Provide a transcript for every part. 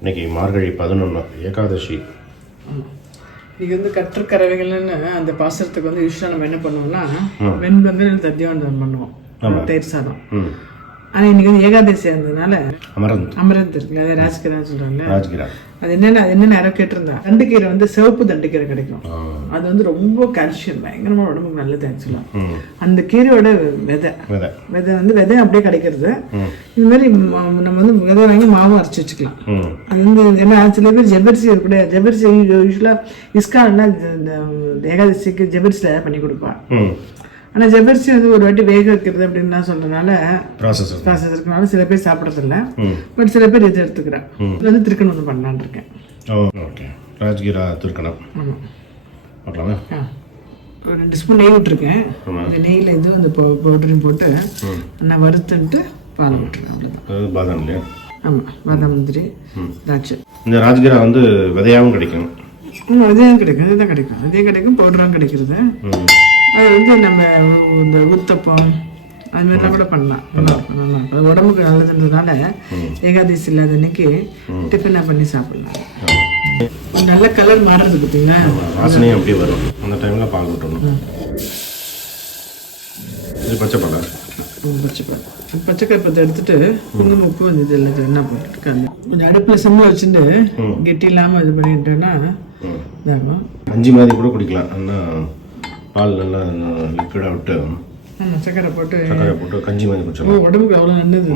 இன்னைக்கு மார்கழி 11 ஏகாதசி. இது வந்து கற்றுக்கறவைகள்னு அந்த பாசனத்துக்கு வந்து யூஸ்வலாக நம்ம என்ன பண்ணுவோம்னா வெண்பொங்கல் தத்தியாவந்தம் பண்ணுவோம், தயிர் சாதம். ஆனால் இன்னைக்கு வந்து ஏகாதசியாக இருந்ததுனால அமரந்த் இருக்குல்ல, அது ராஜ்கிரான்னு சொல்கிறாங்க. அது என்னென்ன யாரோ கேட்டிருந்தா, தண்டுக்கீரை வந்து சிவப்பு தண்டுக்கீரை கிடைக்கும். அது வந்து ரொம்ப கால்சியம், பயங்கரமாக உடம்புக்கு நல்லது ஆக்சுவலாக. அந்த கீரையோட விதை வந்து அப்படியே கிடைக்கிறது. இது மாதிரி நம்ம வந்து விதை வாங்கி மாவும் அரைச்சி வச்சுக்கலாம். அது வந்து ஏன்னா சில பேர் ஜவ்வரிசி கூட, ஜவ்வரிசி யூஸ்வலாக இஸ்கான்னா இந்த ஏகாதசிக்கு ஜவ்வரிசியில் பண்ணி கொடுப்பான். ஆனால் ஜவ்வரிசி வந்து ஒரு வாட்டி வேக வைக்கிறது அப்படின்லாம் சொல்றதுனால ப்ராசஸ் இருக்கனால சில பேர் சாப்பிட்றதில்ல. பட் சில பேர் இது எடுத்துக்கிறேன். இது வந்து திருக்கணம் வந்து பண்ணலான்னு இருக்கேன். ஓகே, ராஜ்கிரா திருக்கணம். பார்க்கலாமா? ஒரு 2 ஸ்பூன் நெய் விட்டுருக்கேன். அந்த நெய்யில் இது அந்த பவுடரையும் போட்டு நான் வறுத்துன்ட்டு பால் விட்டுருக்கேன். அவ்வளோதான். பாதாம் இல்லையா? ஆமாம், பாதாம், முந்திரி, திராட்சை. இந்த ராஜ்கிரா வந்து விதையாகவும் கிடைக்கும். விதையும் கிடைக்கும், இதுதான் கிடைக்கும், விதையும் கிடைக்கும், பவுடராகவும் கிடைக்கிறது. அது வந்து நம்ம இந்த ஊத்தப்பம் அது மாதிரிலாம் கூட பண்ணலாம். அது உடம்புக்கு நல்லதுன்றதுனால ஏகாதசி இல்லாத அன்னைக்கு டிஃபனாக பண்ணி சாப்பிடலாம். நல்ல கலர் மாறுறது பார்த்தீங்களா, வாசனையும் அப்படியே வரும். அந்த டைமில் பால் விட்டுணும். இது பச்சைப்பால், பச்சைக்காய் பத்தை எடுத்துட்டு குங்குமம், உப்பு வந்து இது இல்லை என்ன போட்டுருக்காங்க. கொஞ்சம் அடுப்பில் சம்பளம் வச்சுட்டு கெட்டி இல்லாமல் இது பண்ணிட்டோன்னா இதாகும். கஞ்சி மாதிரி கூட குடிக்கலாம். ஆனால் பால் நல்லா லிக்விடாக விட்டு சக்கரை போட்டு கஞ்சி மாதிரி குடிச்சோம். உடம்புக்கு அவ்வளோ நல்லது.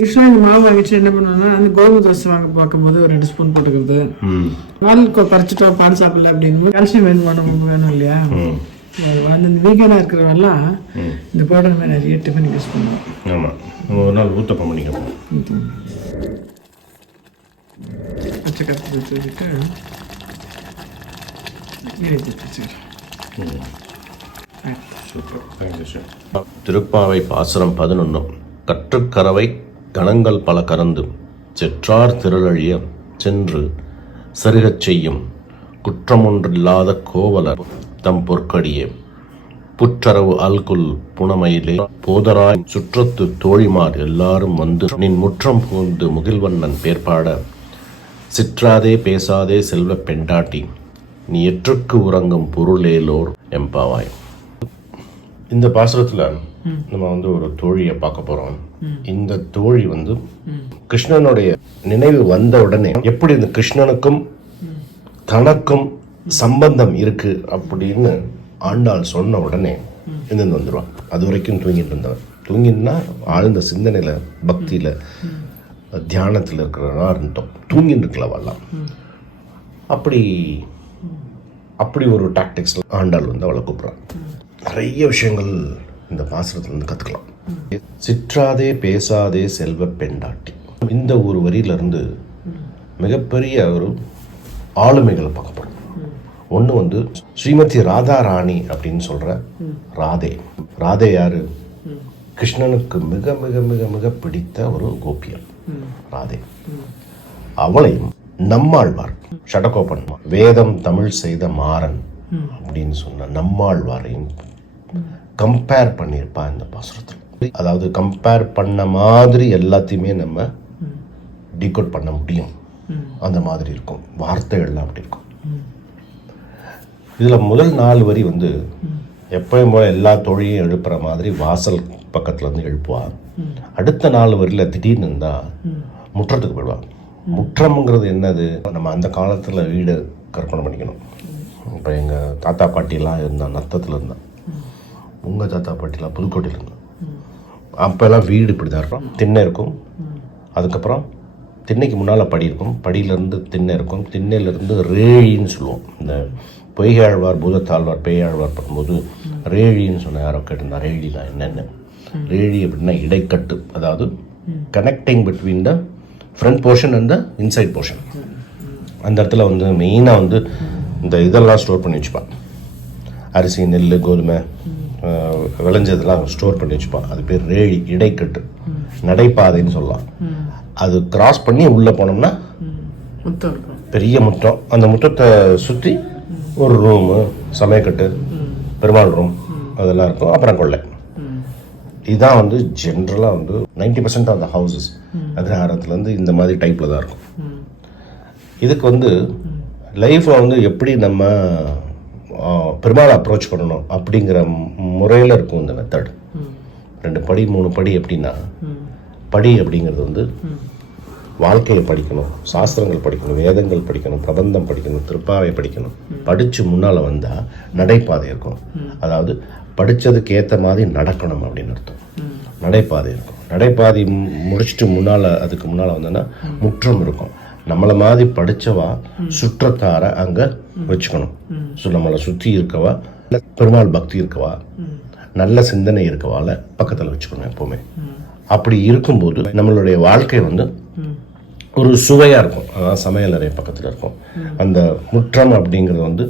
யூஸ்வலாக இந்த மாவு வாங்கிச்சு என்ன பண்ணுவாங்கன்னா, அந்த கோதுமை தோசை பார்க்கும்போது ஒரு 2 ஸ்பூன் போட்டுக்கிறது. பால் பறிச்சுட்டோம், பால் சாப்பிடல அப்படின்னு கால்சியம் வேணும் இல்லையா. அந்த வீக்கனாக இருக்கிறவெல்லாம் இந்த பவுடர் மாதிரி நிறைய டிஃபன் யூஸ் பண்ணுவோம். ஆமாம், ஒரு நாள் ஊத்தப்பம் பண்ணிக்கலாம். பச்சைக்காய் வச்சுக்கிட்டு திருப்பாவை பாசுரம் 11. கற்றுக்கறவை கணங்கள் பல கறந்து செற்றார் திரளழிய சென்று சருகச் செய்யும் குற்றமொன்றில்லாத கோவலர் தம் பொற்கடியே புற்றரவு அல்குல் புனமையிலே போதராய் சுற்றத்து தோழிமார் எல்லாரும் வந்து நின் முற்றம் புகுந்து முகில்வண்ணன் பேர்பாட சிற்றாதே பேசாதே செல்வ பெண்டாட்டி நீ எற்றுக்கு உறங்கும் பொருளேலோர் எம்பாவாய். இந்த பாசுரத்தில் நம்ம வந்து ஒரு தோழியை பார்க்க போகிறோம். இந்த தோழி வந்து கிருஷ்ணனுடைய நினைவு வந்த உடனே எப்படி இந்த கிருஷ்ணனுக்கும் தனக்கும் சம்பந்தம் இருக்கு அப்படின்னு ஆண்டாள் சொன்ன உடனே இருந்து வந்துடுவான். அது வரைக்கும் தூங்கிட்டு இருந்தவன். தூங்கினா ஆழ்ந்த சிந்தனையில், பக்தியில், தியானத்தில் இருக்கிறவனா இருந்தோம். தூங்கிட்டு இருக்கலவெல்லாம். அப்படி ஒரு டாக்டிக்ஸ் ஆண்டாள் வந்து அவளை கூப்பிட்றான். நிறைய விஷயங்கள் இந்த பாசுரத்துலேருந்து கற்றுக்கலாம். சிற்றாதே பேசாதே செல்வ பெண்டாட்டி, இந்த ஒரு வரியிலிருந்து மிகப்பெரிய ஒரு ஆளுமைகளை பார்க்கப்படும். ஒன்று வந்து ஸ்ரீமதி ராதா ராணி அப்படின்னு சொல்கிற ராதே யாரு? கிருஷ்ணனுக்கு மிக மிக மிக மிக பிடித்த ஒரு கோபியர் ராதே. அவளையும் நம்மாழ்வார், ஷடகோபன், வேதம் தமிழ் செய்த மாறன் அப்படின்னு சொன்ன நம்மாழ்வாரையும் கம்பேர் பண்ணியிருப்பா இந்த பாசுரத்தில். அதாவது கம்பேர் பண்ண மாதிரி எல்லாத்தையுமே நம்ம டீகோட் பண்ண முடியும். அந்த மாதிரி இருக்கும், வார்த்தைகள்லாம் அப்படி இருக்கும். இதில் முதல் 4 வரி வந்து எப்பயும் போல எல்லா தோழியும் எழுப்புற மாதிரி வாசல் பக்கத்தில் வந்து எழுப்புவாள். அடுத்த 4 வரியில் திடீர்னு இருந்தால் முற்றத்துக்கு போயிடுவாள். முற்றம்ங்கிறது என்னது? நம்ம அந்த காலத்தில் வீடு கற்பனை பண்ணிக்கணும். இப்போ எங்கள் தாத்தா பாட்டிலாம் இருந்தான் நத்தத்தில் இருந்தான். உங்கள் தாத்தா பாட்டிலாம் புதுக்கோட்டையில் இருந்தான். அப்போல்லாம் வீடு இப்படி தான் இருக்கும். திண்ணை இருக்கும், அதுக்கப்புறம் திண்ணைக்கு முன்னால் படி இருக்கும், படியிலேருந்து திண்ணை இருக்கும், திண்ணையிலேருந்து ரேழின்னு சொல்லுவோம். இந்த பொய்யாழ்வார் பூதத்தாழ்வார் பேயாழ்வார் பண்ணும்போது ரேழின்னு சொன்ன யாரோ கேட்டிருந்தா. ரேழினா என்னென்ன? ரேழி அப்படின்னா இடைக்கட்டு, அதாவது connecting between the front portion and the inside portion. அந்த இடத்துல வந்து மெயினாக வந்து இந்த இதெல்லாம் ஸ்டோர் பண்ணி வச்சுப்பான். அரிசி, நெல், கோதுமை விளைஞ்சதெல்லாம் ஸ்டோர் பண்ணி வச்சுப்பான். அது பேர் ரேழி, இடைக்கட்டு, நடைபாதைன்னு சொல்லலாம். அது கிராஸ் பண்ணி உள்ளே போனோம்னா பெரிய முற்றம். அந்த முற்றத்தை சுற்றி ஒரு ரூமு, சமயக்கட்டு, பெருமாள் ரூம் அதெல்லாம் இருக்கும். அப்புறம் கொள்ளை. இதுதான் வந்து ஜென்ரலாக வந்து 90% ஆஃப் த ஹவுசஸ் அக்ரஹாரத்துலேருந்து இந்த மாதிரி டைப்பில் தான் இருக்கும். இதுக்கு வந்து லைஃப்பில் வந்து எப்படி நம்ம பெருமாளை அப்ரோச் பண்ணணும் அப்படிங்கிற முறையில் இருக்கும் இந்த மெத்தட். 2 படி 3 படி எப்படின்னா, படி அப்படிங்கிறது வந்து வாழ்க்கையை படிக்கணும், சாஸ்திரங்கள் படிக்கணும், வேதங்கள் படிக்கணும், பிரபந்தம் படிக்கணும், திருப்பாவை படிக்கணும். படித்து முன்னால் வந்தால் நடைபாதை இருக்கும். அதாவது படித்ததுக்கு ஏற்ற மாதிரி நடக்கணும் அப்படின்னு அர்த்தம். நடைபாதை இருக்கும். நடைபாதை முடிச்சுட்டு அதுக்கு முன்னால் வந்தோன்னா முற்றம் இருக்கும். நம்மளை மாதிரி படித்தவா சுற்றத்தார அங்கே வச்சுக்கணும். ஸோ நம்மளை சுற்றி இருக்கவா, பெருமாள் பக்தி இருக்கவா, நல்ல சிந்தனை இருக்கவால பக்கத்தில் வச்சுக்கணும் எப்போவுமே. அப்படி இருக்கும்போது நம்மளுடைய வாழ்க்கை வந்து ஒரு சுவையாக இருக்கும். அதாவது சமையலறை பக்கத்தில் இருக்கும். அந்த முற்றம் அப்படிங்கிறது வந்து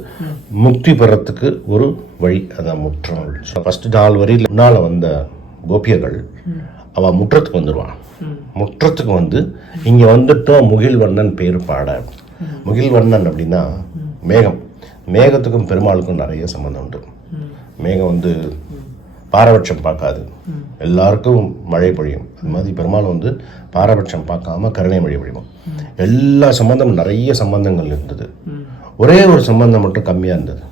முக்தி பெறத்துக்கு ஒரு வழி. அதான் முற்றம். ஃபஸ்ட்டு 4 வரியில் முன்னால் வந்த கோபியர்கள் அவள் முற்றத்துக்கு வந்துடுவான். முற்றத்துக்கு வந்து இங்கே வந்துட்டோம் முகில்வண்ணன் பேர் பாட. முகில்வண்ணன் அப்படின்னா மேகம். மேகத்துக்கும் பெருமாளுக்கும் நிறைய சம்மந்தம் உண்டு. மேகம் வந்து பாரபட்சம் பார்க்காது, எல்லாருக்கும் மழை பொழியும். அது மாதிரி பெருமாள் வந்து பாரபட்சம் பார்க்காம கருணை மழை பொழியும். எல்லா சம்பந்தமும் நிறைய சம்பந்தங்கள் இருந்தது. ஒரே ஒரு சம்பந்தம் மட்டும் கம்மியாக இருந்தது.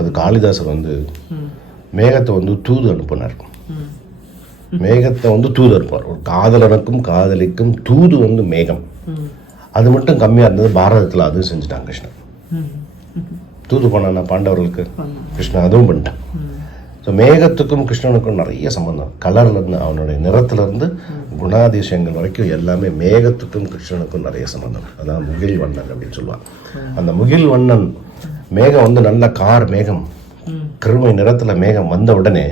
அது காளிதாசர் வந்து மேகத்தை வந்து தூது அனுப்பினார். மேகத்தை வந்து தூது அனுப்புவார். ஒரு காதலனுக்கும் காதலிக்கும் தூது வந்து மேகம். அது மட்டும் கம்மியாக இருந்தது. பாரதத்தில் அதுவும் செஞ்சுட்டான் கிருஷ்ணன். தூது பண்ணானா பாண்டவர்களுக்கு, கிருஷ்ணன் அதுவும் பண்ணிட்டான். ஸோ மேகத்துக்கும் கிருஷ்ணனுக்கும் நிறைய சம்பந்தம். கலர்லேருந்து அவனுடைய நிறத்துலேருந்து குணாதிசயங்கள் வரைக்கும் எல்லாமே மேகத்துக்கும் கிருஷ்ணனுக்கும் நிறைய சம்பந்தம். அதான் முகில் வண்ணன் அப்படின்னு சொல்லுவான். அந்த முகில் வண்ணன் மேகம் வந்து நல்ல கார் மேகம், கருமை நிறத்தில் மேகம் வந்த உடனே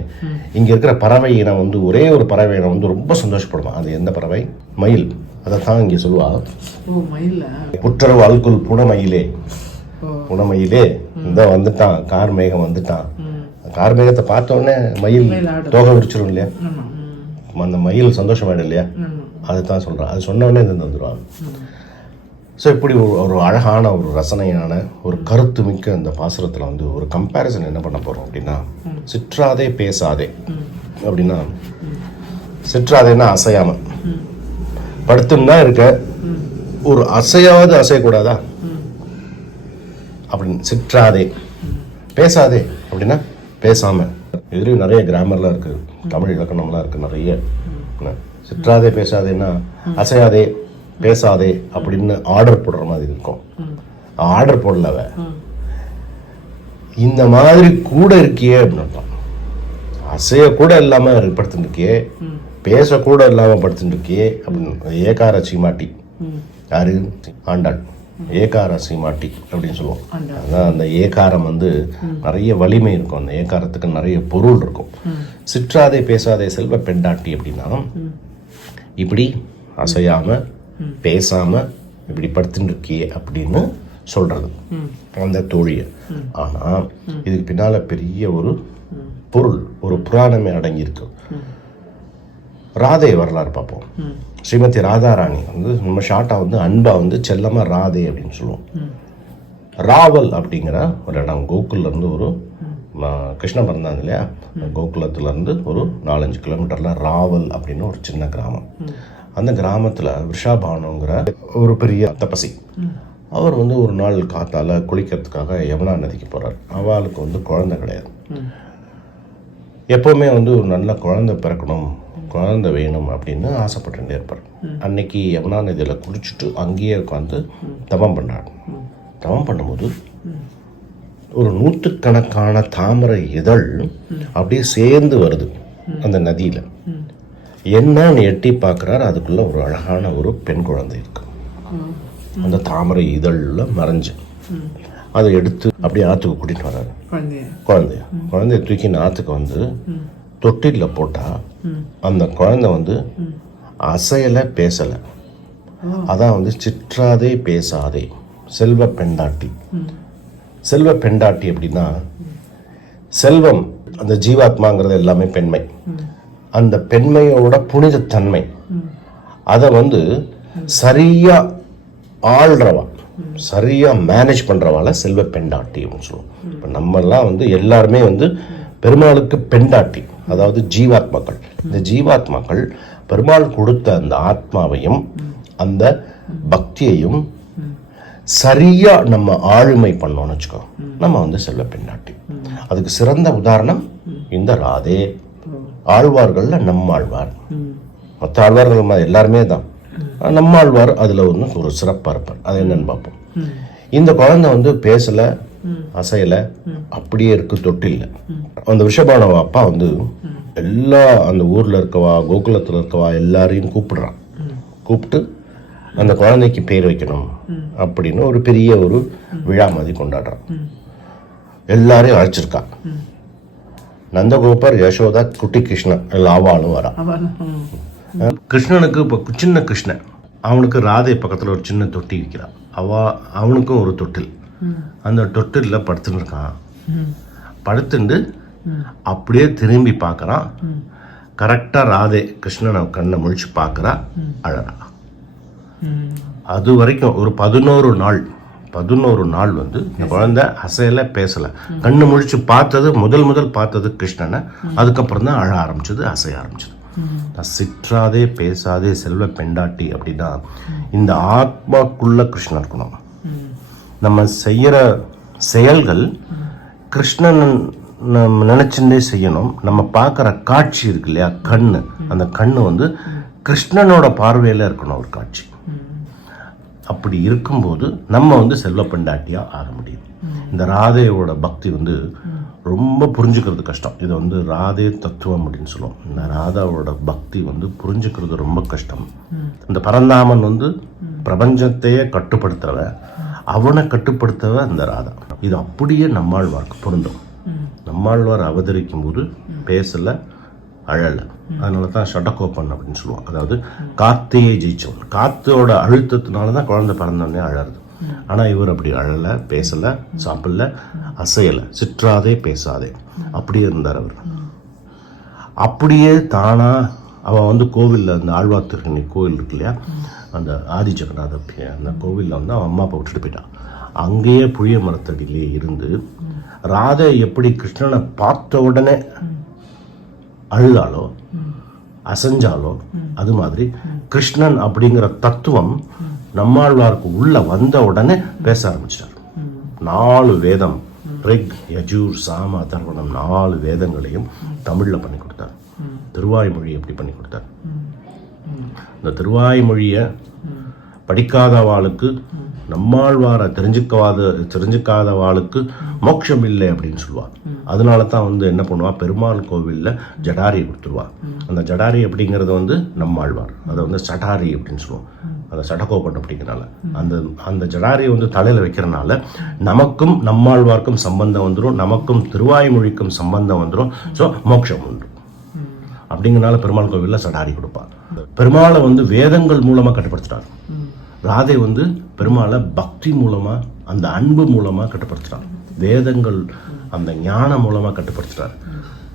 இங்கே இருக்கிற பறவை இனம் வந்து ஒரே ஒரு பறவை இனம் வந்து ரொம்ப சந்தோஷப்படுவான். அது எந்த பறவை? மயில். அதை தான் இங்கே சொல்லுவா. புற்றரவு அல்குல் புனமயிலே, புனமயிலே இந்த வந்துட்டான், கார் மேகம் வந்துட்டான். கார் மேகத்தை பார்த்தோடனே மயில் தோகை விரிச்சிடும் இல்லையா? அந்த மயில் சந்தோஷமாயிடும் இல்லையா? அதுதான் சொல்கிறான். அது சொன்னோடனே இது வந்துடுவாங்க. ஸோ இப்படி ஒரு அழகான ஒரு ரசனையான ஒரு கருத்து மிக்க அந்த பாசுரத்தில் வந்து ஒரு கம்பேரிசன் என்ன பண்ண போகிறோம் அப்படின்னா, சிற்றாதே பேசாதே அப்படின்னா, சிற்றாதேன்னா அசையாமல் படுத்துன்னு தான் இருக்க, ஒரு அசையாவது அசையக்கூடாதா அப்படின்னு. சிற்றாதே பேசாதே அப்படின்னா பேசாமல். இதுலேயும் நிறைய கிராமர்லாம் இருக்குது, தமிழ் இலக்கணம்லாம் இருக்குது நிறைய. சிற்றாதே பேசாதேன்னா அசையாதே பேசாதே அப்படின்னு ஆர்டர் போடுற மாதிரி இருக்கும். ஆர்டர் போடலவ இந்த மாதிரி கூட இருக்கியே அப்படின்னு. அசைய கூட இல்லாம படுத்துட்டு இருக்கியே, பேசக்கூட இல்லாம படுத்துட்டு இருக்கியே அப்படின்னு. ஏகார சீமாட்டி. யாரு? ஆண்டாள். ஏகார சீமாட்டி அப்படின்னு சொல்லுவோம். அதான் அந்த ஏகாரம் வந்து நிறைய வலிமை இருக்கும். அந்த ஏகாரத்துக்கு நிறைய பொருள் இருக்கும். சிற்றாதே பேசாதே செல்வ பெண்டாட்டி அப்படின்னா இப்படி அசையாம பேசாம இப்படி படுத்துட்டு இருக்கியே அப்படின்னு சொல்றது அந்த தோழிய. ஆனா இதுக்கு பின்னால பெரிய ஒரு பொருள், ஒரு புராணமே அடங்கியிருக்கு. ராதே வரலாறு பார்ப்போம். ஸ்ரீமதி ராதாராணி வந்து நம்ம ஷார்ட்டா வந்து அன்பா வந்து செல்லமா ராதே அப்படின்னு சொல்லுவோம். ராவல் அப்படிங்கிற ஒரு இடம், கோகுல்ல இருந்து ஒரு கிருஷ்ணன் பிறந்தாங்க இல்லையா, கோகுலத்துல இருந்து ஒரு 4-5 கிலோமீட்டர்ல ராவல் அப்படின்னு ஒரு சின்ன கிராமம். அந்த கிராமத்தில் விஷாபானுங்கிற ஒரு பெரிய தபசி, அவர் வந்து ஒரு நாள் காத்தால குளிக்கிறதுக்காக யமுனா நதிக்கு போகிறார். அவளுக்கு வந்து குழந்தை கிடையாது. எப்போவுமே வந்து ஒரு நல்ல குழந்தை பிறக்கணும், குழந்தை வேணும் அப்படின்னு ஆசைப்பட்டுட்டே இருப்பார். அன்னைக்கு யமுனா நதியில் குளிச்சுட்டு அங்கேயே உட்காந்து தவம் பண்ணார். தவம் பண்ணும்போது ஒரு 100கணக்கான தாமரை இதழ் அப்படியே சேர்ந்து வருது அந்த நதியில். என்னன்னு எட்டி பார்க்குறாரு, அதுக்குள்ள ஒரு அழகான ஒரு பெண் குழந்தை இருக்கு. அந்த தாமரை இதழில் மறைஞ்சு அதை எடுத்து அப்படியே ஆற்றுக்கு கூட்டிகிட்டு வர்றாரு. குழந்தைய தூக்கி ஆற்றுக்கு வந்து தொட்டிலில் போட்டால் அந்த குழந்தை வந்து அசையலை, பேசலை. அதான் வந்து சிற்றாதே பேசாதே செல்வ பெண்டாட்டி. செல்வ பெண்டாட்டி அப்படின்னா செல்வம், அந்த ஜீவாத்மாங்கிறது எல்லாமே பெண்மை. அந்த பெண்மையோட புனிதத்தன்மை அதை வந்து சரியா ஆள்றவா, சரியா மேனேஜ் பண்றவால செல்வ பெண்டாட்டி அப்படின்னு சொல்லுவோம். இப்போ நம்மெல்லாம் வந்து எல்லாருமே வந்து பெருமாளுக்கு பெண்டாட்டி, அதாவது ஜீவாத்மாக்கள். இந்த ஜீவாத்மாக்கள் பெருமாள் கொடுத்த அந்த ஆத்மாவையும் அந்த பக்தியையும் சரியாக நம்ம ஆளுமை பண்ணோம்னு வச்சுக்கோ, நம்ம வந்து செல்வ பெண்டாட்டி. அதுக்கு சிறந்த உதாரணம் இந்த ராதே. ஆழ்வார்களில் நம்மாழ்வார், மற்ற ஆழ்வார்கள் எல்லாருமே தான், நம்மாழ்வார் அதில் வந்து ஒரு சிறப்பாக இருப்பார். அது என்னன்னு பார்ப்போம். இந்த குழந்தை வந்து பேசலை, அசையலை, அப்படியே இருக்கு, தொட்டில்ல. அந்த விஷபானவ அப்பா வந்து எல்லா அந்த ஊரில் இருக்கவா, கோகுலத்தில் இருக்கவா எல்லாரையும் கூப்பிட்டு அந்த குழந்தைக்கு பேர் வைக்கணும் அப்படின்னு ஒரு பெரிய ஒரு விழா மாதிரி கொண்டாடுறான். எல்லாரையும் அழைச்சிருக்கான். நந்தகோபர், யசோதா, குட்டி கிருஷ்ணன் எல்லாவாலும் வரா. கிருஷ்ணனுக்கு இப்போ சின்ன கிருஷ்ணன், அவனுக்கு ராதை பக்கத்தில் ஒரு சின்ன தொட்டி வைக்கிறான். அவனுக்கும் ஒரு தொட்டில். அந்த தொட்டிலில் படுத்துன்னு இருக்கான். படுத்துட்டு அப்படியே திரும்பி பார்க்குறான். கரெக்டாக ராதே கிருஷ்ணனை கண்ணை முழிச்சு பார்க்குறா, அழறா. அது வரைக்கும் ஒரு 11 நாள் வந்து இந்த குழந்தை அசையலை, பேசலை. கண்ணு முழிச்சு பார்த்தது முதல் பார்த்தது கிருஷ்ணனை. அதுக்கப்புறம் தான் அழ ஆரம்பிச்சது, அசைய ஆரம்பிச்சது. சிற்றாதே பேசாதே செல்வ பெண்டாட்டி அப்படின்னா இந்த ஆத்மாக்குள்ள கிருஷ்ணன் இருக்கணும். நம்ம செய்யற செயல்கள் கிருஷ்ணன் நினைச்சுட்டே செய்யணும். நம்ம பார்க்குற காட்சி இருக்கு இல்லையா, கண்ணு, அந்த கண்ணு வந்து கிருஷ்ணனோட பார்வையில் இருக்கணும் ஒரு காட்சி. அப்படி இருக்கும்போது நம்ம வந்து செல்வ பெண்டாட்டியாக ஆக முடியும். இந்த ராதையோட பக்தி வந்து ரொம்ப புரிஞ்சுக்கிறது கஷ்டம். இதை வந்து ராதே தத்துவம் அப்படின்னு சொல்லுவோம். இந்த ராதாவோட பக்தி வந்து புரிஞ்சுக்கிறது ரொம்ப கஷ்டம். இந்த பரந்தாமன் வந்து பிரபஞ்சத்தையே கட்டுப்படுத்துறவன், அவனை கட்டுப்படுத்தவ அந்த ராதா. இது அப்படியே நம்மாழ்வார்க்கு பொருந்தும். நம்மாழ்வார் அவதரிக்கும் போது பேசலை, அழலை. அதனால தான் ஷடகோபன் அப்படின்னு சொல்லுவோம். அதாவது காத்தையே ஜெயிச்சவன். காத்தோட அழுத்தத்தினால தான் குழந்தை பிறந்தோடனே அழறது. ஆனால் இவர் அப்படி அழலை, பேசலை, சாப்பிடல, அசையலை, சிற்றாதே பேசாதே, அப்படியே இருந்தார் அவர். அப்படியே தானா அவன் வந்து கோவிலில், அந்த ஆழ்வார் திருக்கணி கோவில் இருக்கு இல்லையா, அந்த ஆதி ஜெகநாத அந்த கோவிலில் வந்து அவன் அம்மா அப்பா விட்டுட்டு போயிட்டான். அங்கேயே புளிய மரத்தடியிலே இருந்து ராதை எப்படி கிருஷ்ணனை பார்த்த உடனே அழுதாலோ அசைஞ்சாலோ, அது மாதிரி கிருஷ்ணன் அப்படிங்கிற தத்துவம் நம்மாழ்வாருக்கு உள்ள வந்த உடனே பேச ஆரம்பிச்சிட்டார். 4 வேதம், ரிக், யஜூர், சாம, அதர்வணம் 4 வேதங்களையும் தமிழில் பண்ணி கொடுத்தார். திருவாய்மொழி எப்படி பண்ணி கொடுத்தார். இந்த திருவாய்மொழியை படிக்காதவாளுக்கு, நம்மாழ்வாரை தெரிஞ்சுக்காதவாளுக்கு மோட்சம் இல்லை அப்படின்னு சொல்லுவாள். அதனால தான் வந்து என்ன பண்ணுவா, பெருமாள் கோவிலில் ஜடாரியை கொடுத்துருவா. அந்த ஜடாரி அப்படிங்கிறது வந்து நம்மாழ்வார், அதை வந்து சடாரி அப்படின்னு சொல்லுவோம். அந்த சடகோபன் அப்படிங்கிறனால அந்த ஜடாரியை வந்து தலையில் வைக்கிறனால நமக்கும் நம்மாழ்வார்க்கும் சம்பந்தம் வந்துடும், நமக்கும் திருவாய்மொழிக்கும் சம்பந்தம் வந்துடும். ஸோ மோட்சம் உண்டு. அப்படிங்கிறனால பெருமாள் கோவிலில் சடாரி கொடுப்பார். பெருமாளை வந்து வேதங்கள் மூலமாக கட்டுப்படுத்துறார். ராதை வந்து பெருமாளை பக்தி மூலமாக, அந்த அன்பு மூலமாக கட்டுப்படுத்துறார். வேதங்கள் அந்த ஞானம் மூலமாக கட்டுப்படுத்துறார்.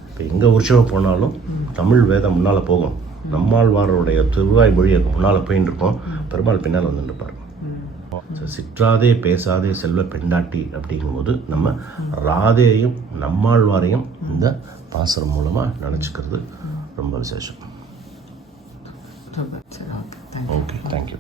இப்போ எங்கே உற்சவம் போனாலும் தமிழ் வேதம் முன்னால் போகும். நம்மாழ்வாருடைய திருவாய் மொழி முன்னால் போயின்னு இருப்போம், பெருமாள் பின்னால் வந்துட்டு இருப்பார். சிற்றாதே பேசாதே செல்வ பெண்டாட்டி அப்படிங்கும்போது நம்ம ராதையையும் நம்மாழ்வாரையும் இந்த பாசனம் மூலமாக நினச்சிக்கிறது ரொம்ப விசேஷம். Okay, thank you.